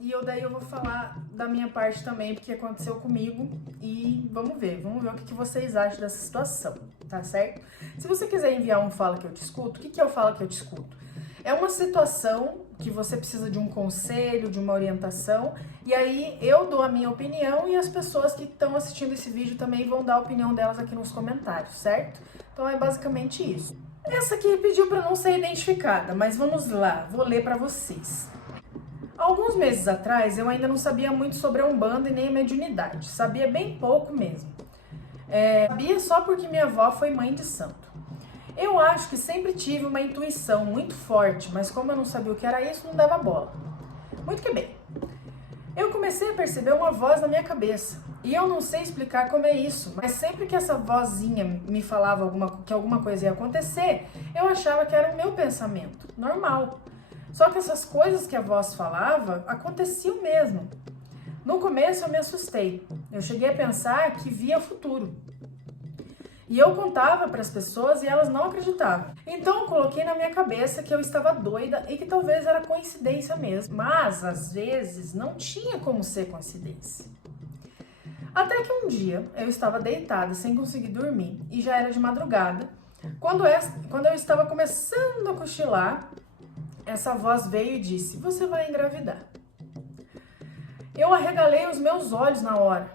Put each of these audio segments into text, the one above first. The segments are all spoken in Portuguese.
e daí eu vou falar da minha parte também, porque aconteceu comigo, e vamos ver o que vocês acham dessa situação, tá certo? Se você quiser enviar um Fala Que Eu Te Escuto, o que é o Fala Que Eu Te Escuto? É uma situação que você precisa de um conselho, de uma orientação, e aí eu dou a minha opinião e as pessoas que estão assistindo esse vídeo também vão dar a opinião delas aqui nos comentários, certo? Então é basicamente isso. Essa aqui pediu para não ser identificada, mas vamos lá, vou ler para vocês. Alguns meses atrás eu ainda não sabia muito sobre a Umbanda e nem a mediunidade, sabia bem pouco mesmo. Sabia só porque minha avó foi mãe de santo. Eu acho que sempre tive uma intuição muito forte, mas como eu não sabia o que era isso, não dava bola. Muito que bem. Eu comecei a perceber uma voz na minha cabeça. E eu não sei explicar como é isso, mas sempre que essa vozinha me falava que alguma coisa ia acontecer, eu achava que era o meu pensamento, normal. Só que essas coisas que a voz falava aconteciam mesmo. No começo eu me assustei. Eu cheguei a pensar que via o futuro. E eu contava para as pessoas e elas não acreditavam. Então eu coloquei na minha cabeça que eu estava doida e que talvez era coincidência mesmo. Mas às vezes não tinha como ser coincidência. Até que um dia eu estava deitada sem conseguir dormir e já era de madrugada. Quando eu estava começando a cochilar, essa voz veio e disse: "Você vai engravidar". Eu arregalei os meus olhos na hora,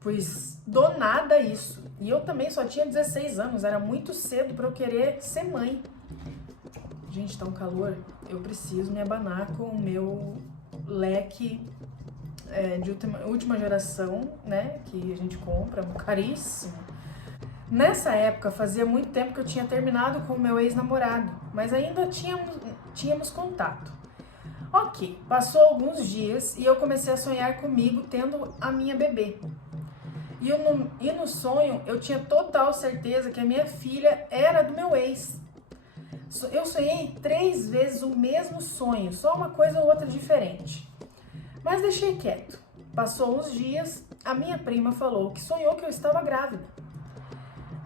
pois do nada isso. E eu também só tinha 16 anos, era muito cedo para eu querer ser mãe. Gente, tá um calor, eu preciso me abanar com o meu leque de última geração, né, que a gente compra, caríssimo. Nessa época, fazia muito tempo que eu tinha terminado com o meu ex-namorado, mas ainda tínhamos contato. Ok, passou alguns dias e eu comecei a sonhar comigo tendo a minha bebê. E no sonho eu tinha total certeza que a minha filha era do meu ex. Eu sonhei 3 vezes o mesmo sonho, só uma coisa ou outra diferente. Mas deixei quieto. Passou uns dias, a minha prima falou que sonhou que eu estava grávida.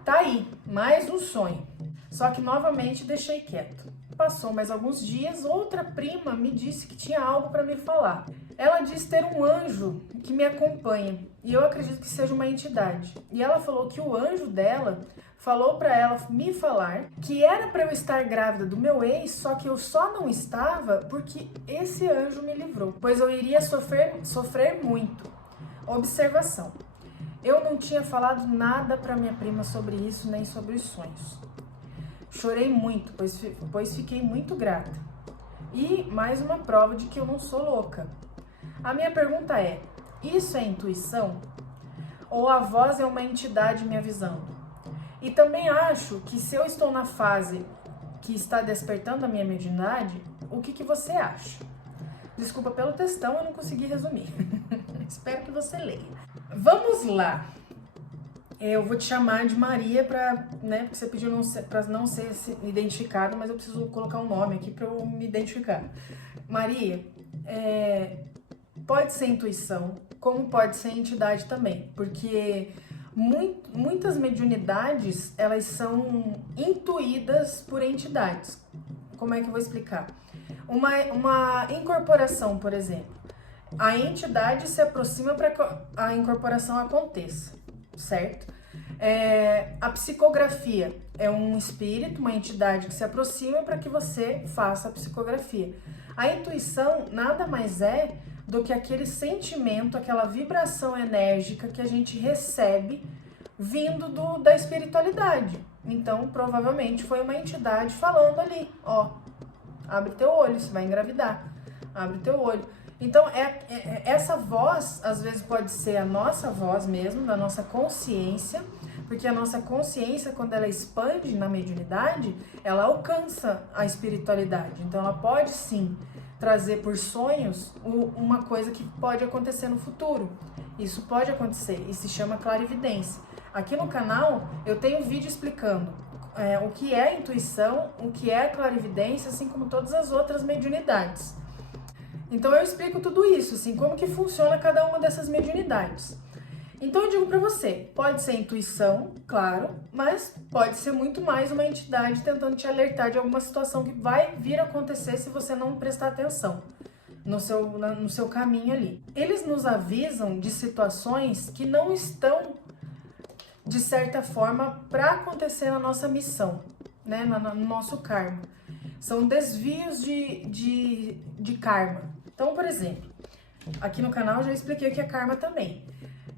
Tá aí, mais um sonho. Só que novamente deixei quieto. Passou mais alguns dias, outra prima me disse que tinha algo para me falar. Ela disse ter um anjo que me acompanha e eu acredito que seja uma entidade. E ela falou que o anjo dela falou para ela me falar que era para eu estar grávida do meu ex, só que eu só não estava porque esse anjo me livrou, pois eu iria sofrer muito. Observação. Eu não tinha falado nada para minha prima sobre isso, nem sobre os sonhos. Chorei muito, pois fiquei muito grata. E mais uma prova de que eu não sou louca. A minha pergunta é: isso é intuição? Ou a voz é uma entidade me avisando? E também acho que se eu estou na fase que está despertando a minha mediunidade, o que você acha? Desculpa pelo textão, eu não consegui resumir. Espero que você leia. Vamos lá. Eu vou te chamar de Maria porque você pediu para não ser identificado, mas eu preciso colocar um nome aqui para eu me identificar. Maria, pode ser intuição, como pode ser entidade também, porque muitas mediunidades, elas são intuídas por entidades. Como é que eu vou explicar? Uma incorporação, por exemplo. A entidade se aproxima para que a incorporação aconteça, certo? A psicografia é um espírito, uma entidade que se aproxima para que você faça a psicografia. A intuição nada mais é do que aquele sentimento, aquela vibração enérgica que a gente recebe vindo da espiritualidade. Então, provavelmente foi uma entidade falando ali, ó, abre teu olho, você vai engravidar, abre teu olho. Então, essa voz, às vezes pode ser a nossa voz mesmo, da nossa consciência, porque a nossa consciência, quando ela expande na mediunidade, ela alcança a espiritualidade. Então, ela pode sim trazer por sonhos uma coisa que pode acontecer no futuro. Isso pode acontecer e se chama clarividência. Aqui no canal eu tenho um vídeo explicando o que é intuição, o que é clarividência, assim como todas as outras mediunidades. Então eu explico tudo isso, assim, como que funciona cada uma dessas mediunidades. Então eu digo para você, pode ser intuição, claro, mas pode ser muito mais uma entidade tentando te alertar de alguma situação que vai vir a acontecer se você não prestar atenção. no seu caminho ali. Eles nos avisam de situações que não estão, de certa forma, para acontecer na nossa missão, né? No nosso karma. São desvios de karma. Então, por exemplo, aqui no canal eu já expliquei o que é karma também.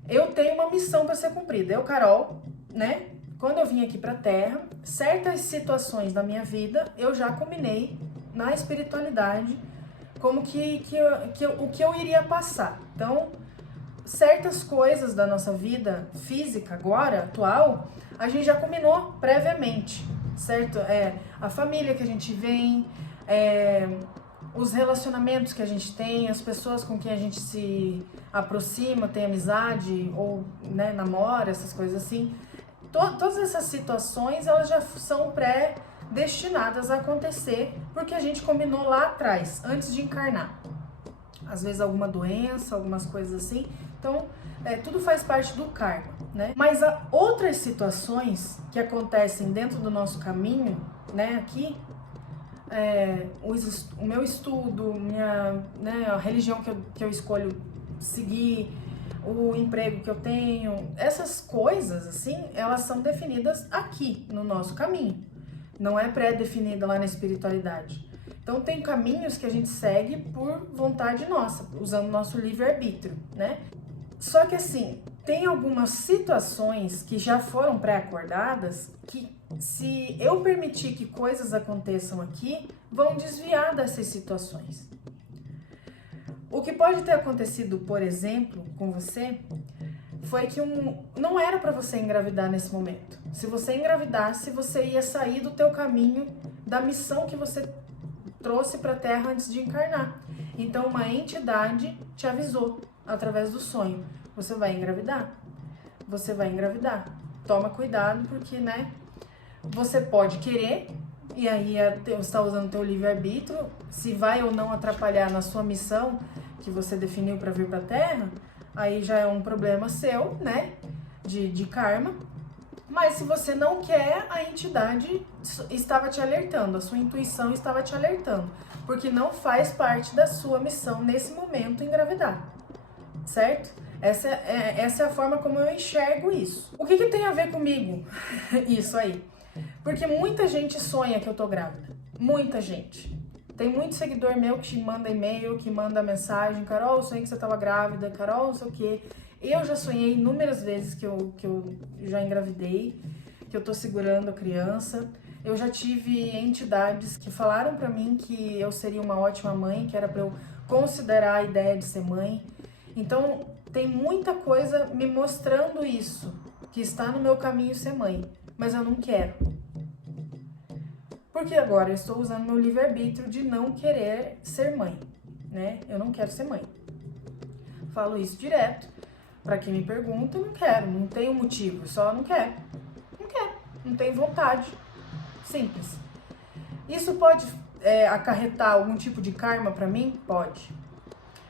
Eu tenho uma missão para ser cumprida. Eu, Carol, né? Quando eu vim aqui para a Terra, certas situações da minha vida eu já combinei na espiritualidade como o que eu iria passar. Então, certas coisas da nossa vida física agora, atual, a gente já combinou previamente, certo? A família que a gente vem, os relacionamentos que a gente tem, as pessoas com quem a gente se aproxima, tem amizade ou, né, namora, essas coisas assim. Todas essas situações, elas já são pré-destinadas a acontecer porque a gente combinou lá atrás, antes de encarnar. Às vezes alguma doença, algumas coisas assim. Então, tudo faz parte do karma, né? Mas há outras situações que acontecem dentro do nosso caminho, né, aqui, o meu estudo, a religião que eu escolho seguir, o emprego que eu tenho, essas coisas, assim, elas são definidas aqui, no nosso caminho. Não é pré-definida lá na espiritualidade. Então, tem caminhos que a gente segue por vontade nossa, usando o nosso livre-arbítrio, né? Só que, assim, tem algumas situações que já foram pré-acordadas que, se eu permitir que coisas aconteçam aqui, vão desviar dessas situações. O que pode ter acontecido, por exemplo, com você, foi que não era para você engravidar nesse momento. Se você engravidasse, você ia sair do teu caminho, da missão que você trouxe para a Terra antes de encarnar. Então, uma entidade te avisou através do sonho: você vai engravidar. Você vai engravidar. Toma cuidado, porque, né, você pode querer, e aí você está usando o teu livre-arbítrio, se vai ou não atrapalhar na sua missão que você definiu para vir para a Terra, aí já é um problema seu, né, de karma. Mas se você não quer, a entidade estava te alertando, a sua intuição estava te alertando, porque não faz parte da sua missão nesse momento engravidar, certo? Essa é a forma como eu enxergo isso. O que tem a ver comigo isso aí? Porque muita gente sonha que eu tô grávida, muita gente. Tem muito seguidor meu que manda e-mail, que manda mensagem: Carol, eu sonhei que você tava grávida, Carol, não sei o quê. Eu já sonhei inúmeras vezes que eu já engravidei, que eu tô segurando a criança. Eu já tive entidades que falaram pra mim que eu seria uma ótima mãe, que era pra eu considerar a ideia de ser mãe. Então, tem muita coisa me mostrando isso, que está no meu caminho ser mãe, mas eu não quero. Porque agora eu estou usando meu livre-arbítrio de não querer ser mãe, né? Eu não quero ser mãe. Falo isso direto. Pra quem me pergunta, eu não quero, não tenho motivo, só não quero. Não quero, não tenho vontade. Simples. Isso pode acarretar algum tipo de karma pra mim? Pode.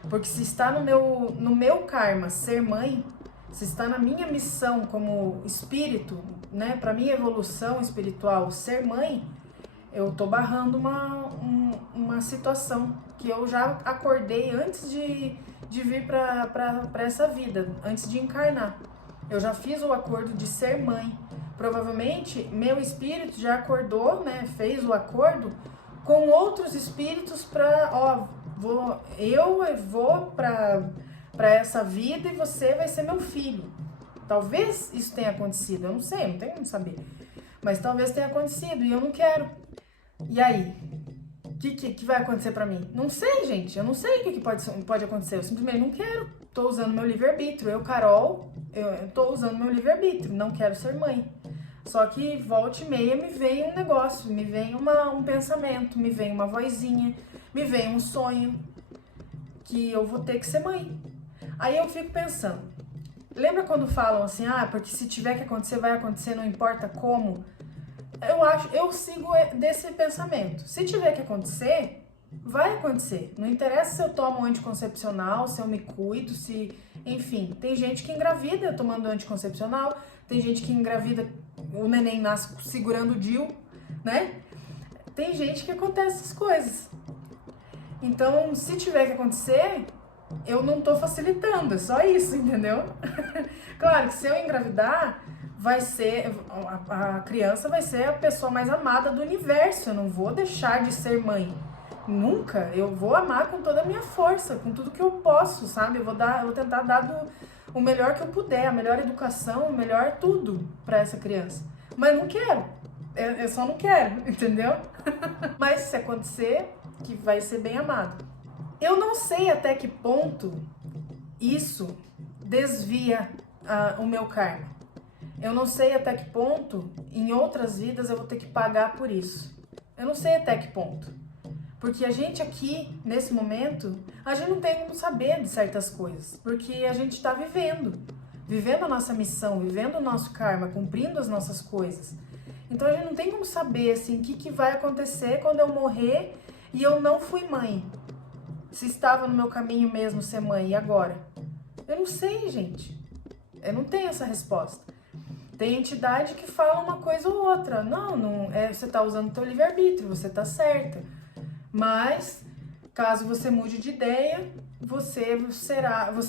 Porque se está no meu karma ser mãe, se está na minha missão como espírito, né, pra minha evolução espiritual ser mãe, eu tô barrando uma situação que eu já acordei antes de vir para essa vida, antes de encarnar. Eu já fiz o acordo de ser mãe. Provavelmente, meu espírito já acordou, né, fez o acordo com outros espíritos para, eu vou para essa vida e você vai ser meu filho. Talvez isso tenha acontecido, eu não sei, não tenho como saber. Mas talvez tenha acontecido e eu não quero. E aí? O que vai acontecer pra mim? Não sei, gente. Eu não sei o que pode acontecer. Eu simplesmente não quero. Tô usando meu livre-arbítrio. Eu, Carol, eu tô usando meu livre-arbítrio. Não quero ser mãe. Só que volta e meia me vem um negócio, me vem um pensamento, me vem uma vozinha, me vem um sonho que eu vou ter que ser mãe. Aí eu fico pensando. Lembra quando falam assim, porque se tiver que acontecer, vai acontecer, não importa como? Eu sigo desse pensamento. Se tiver que acontecer, vai acontecer. Não interessa se eu tomo anticoncepcional, se eu me cuido, enfim, tem gente que engravida tomando anticoncepcional, tem gente que engravida, o neném nasce segurando o DIU, né? Tem gente que acontece essas coisas. Então, se tiver que acontecer, eu não tô facilitando, é só isso, entendeu? Claro que se eu engravidar, vai ser, a criança vai ser a pessoa mais amada do universo, eu não vou deixar de ser mãe. Nunca, eu vou amar com toda a minha força, com tudo que eu posso, sabe? Eu vou tentar dar o melhor que eu puder, a melhor educação, o melhor tudo pra essa criança. Mas não quero, eu só não quero, entendeu? Mas se acontecer, que vai ser bem amado. Eu não sei até que ponto isso desvia o meu karma. Eu não sei até que ponto, em outras vidas, eu vou ter que pagar por isso. Eu não sei até que ponto. Porque a gente aqui, nesse momento, a gente não tem como saber de certas coisas. Porque a gente está vivendo a nossa missão, vivendo o nosso karma, cumprindo as nossas coisas. Então a gente não tem como saber assim, o que vai acontecer quando eu morrer e eu não fui mãe. Se estava no meu caminho mesmo ser mãe, e agora? Eu não sei, gente. Eu não tenho essa resposta. Tem entidade que fala uma coisa ou outra. Não você está usando o teu livre-arbítrio, você está certa. Mas, caso você mude de ideia, você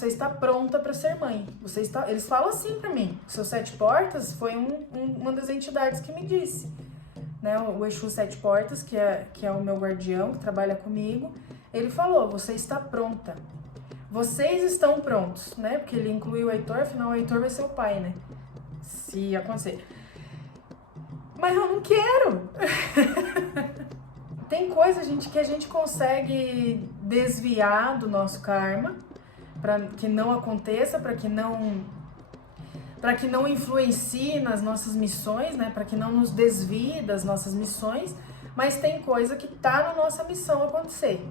está pronta para ser mãe. Eles falam assim para mim. Seu Sete Portas foi uma das entidades que me disse. Né? O Exu Sete Portas, que é o meu guardião, que trabalha comigo, ele falou, você está pronta. Vocês estão prontos, né? Porque ele incluiu o Heitor, afinal o Heitor vai ser o pai, né? Se acontecer. Mas eu não quero! Tem coisa, gente, que a gente consegue desviar do nosso karma para que não aconteça, para que não influencie nas nossas missões, né? Para que não nos desvie das nossas missões, mas tem coisa que tá na nossa missão acontecer.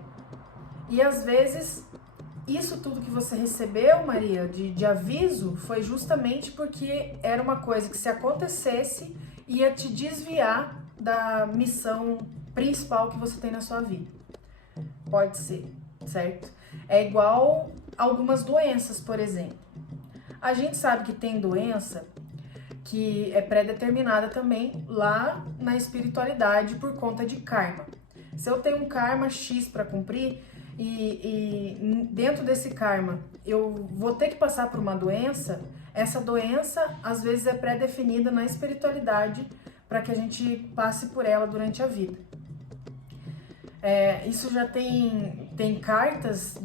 E às vezes, isso tudo que você recebeu, Maria, de aviso, foi justamente porque era uma coisa que se acontecesse, ia te desviar da missão principal que você tem na sua vida. Pode ser, certo? É igual algumas doenças, por exemplo. A gente sabe que tem doença que é pré-determinada também lá na espiritualidade por conta de karma. Se eu tenho um karma X para cumprir e dentro desse karma eu vou ter que passar por uma doença, essa doença às vezes é pré-definida na espiritualidade para que a gente passe por ela durante a vida. Isso já tem cartas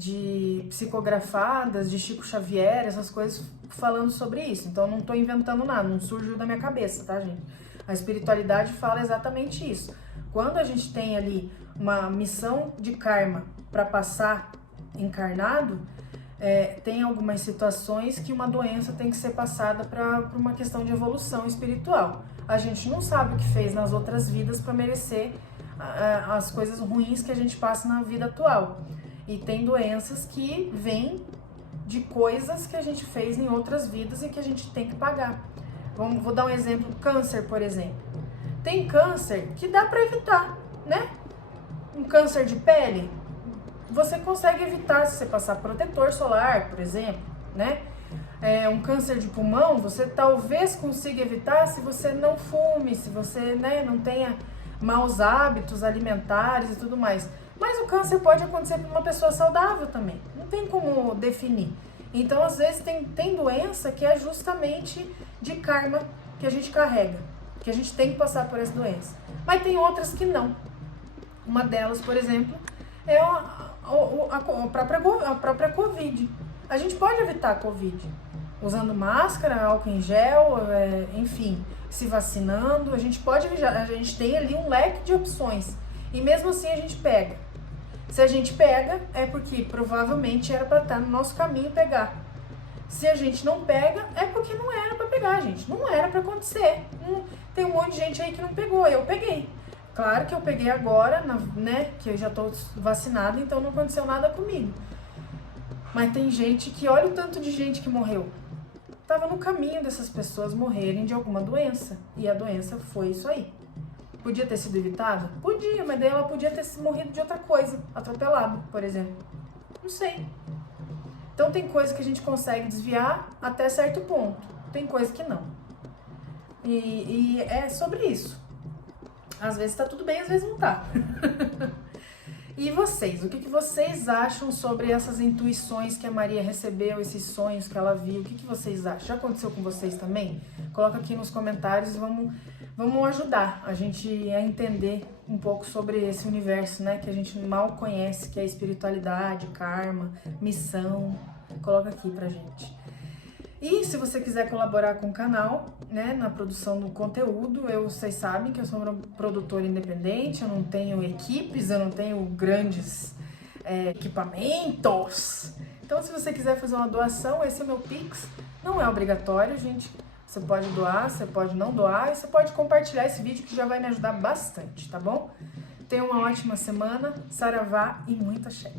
psicografadas de Chico Xavier, essas coisas falando sobre isso. Então eu não estou inventando nada, não surgiu da minha cabeça, tá, gente? A espiritualidade fala exatamente isso. Quando a gente tem ali uma missão de karma para passar encarnado, tem algumas situações que uma doença tem que ser passada para uma questão de evolução espiritual. A gente não sabe o que fez nas outras vidas para merecer as coisas ruins que a gente passa na vida atual. E tem doenças que vêm de coisas que a gente fez em outras vidas e que a gente tem que pagar. Vou dar um exemplo, câncer, por exemplo. Tem câncer que dá para evitar, né? Um câncer de pele, você consegue evitar se você passar protetor solar, por exemplo, né? Um câncer de pulmão, você talvez consiga evitar se você não fume, se você, né, não tenha maus hábitos alimentares e tudo mais. Mas o câncer pode acontecer para uma pessoa saudável também. Não tem como definir. Então, às vezes, tem doença que é justamente de karma que a gente carrega, que a gente tem que passar por essa doença. Mas tem outras que não. Uma delas, por exemplo, é a própria Covid. A gente pode evitar a Covid usando máscara, álcool em gel, enfim, se vacinando. A gente tem ali um leque de opções. E mesmo assim a gente pega. Se a gente pega, é porque provavelmente era para estar no nosso caminho pegar. Se a gente não pega, é porque não era para pegar, gente. Não era para acontecer. Tem um monte de gente aí que não pegou. Eu peguei. Claro que eu peguei agora, né? Que eu já tô vacinada, então não aconteceu nada comigo. Mas tem gente que, olha o tanto de gente que morreu. Tava no caminho dessas pessoas morrerem de alguma doença. E a doença foi isso aí. Podia ter sido evitada? Podia, mas daí ela podia ter morrido de outra coisa. Atropelado, por exemplo. Não sei. Então tem coisa que a gente consegue desviar até certo ponto. Tem coisa que não. E é sobre isso. Às vezes tá tudo bem, às vezes não tá. E vocês, o que vocês acham sobre essas intuições que a Maria recebeu, esses sonhos que ela viu? O que vocês acham? Já aconteceu com vocês também? Coloca aqui nos comentários e vamos ajudar a gente a entender um pouco sobre esse universo, né? Que a gente mal conhece, que é espiritualidade, karma, missão. Coloca aqui pra gente. E se você quiser colaborar com o canal, né, na produção do conteúdo, vocês sabem que eu sou uma produtora independente, eu não tenho equipes, eu não tenho grandes equipamentos. Então, se você quiser fazer uma doação, esse é o meu Pix. Não é obrigatório, gente. Você pode doar, você pode não doar e você pode compartilhar esse vídeo que já vai me ajudar bastante, tá bom? Tenha uma ótima semana, saravá e muita axé.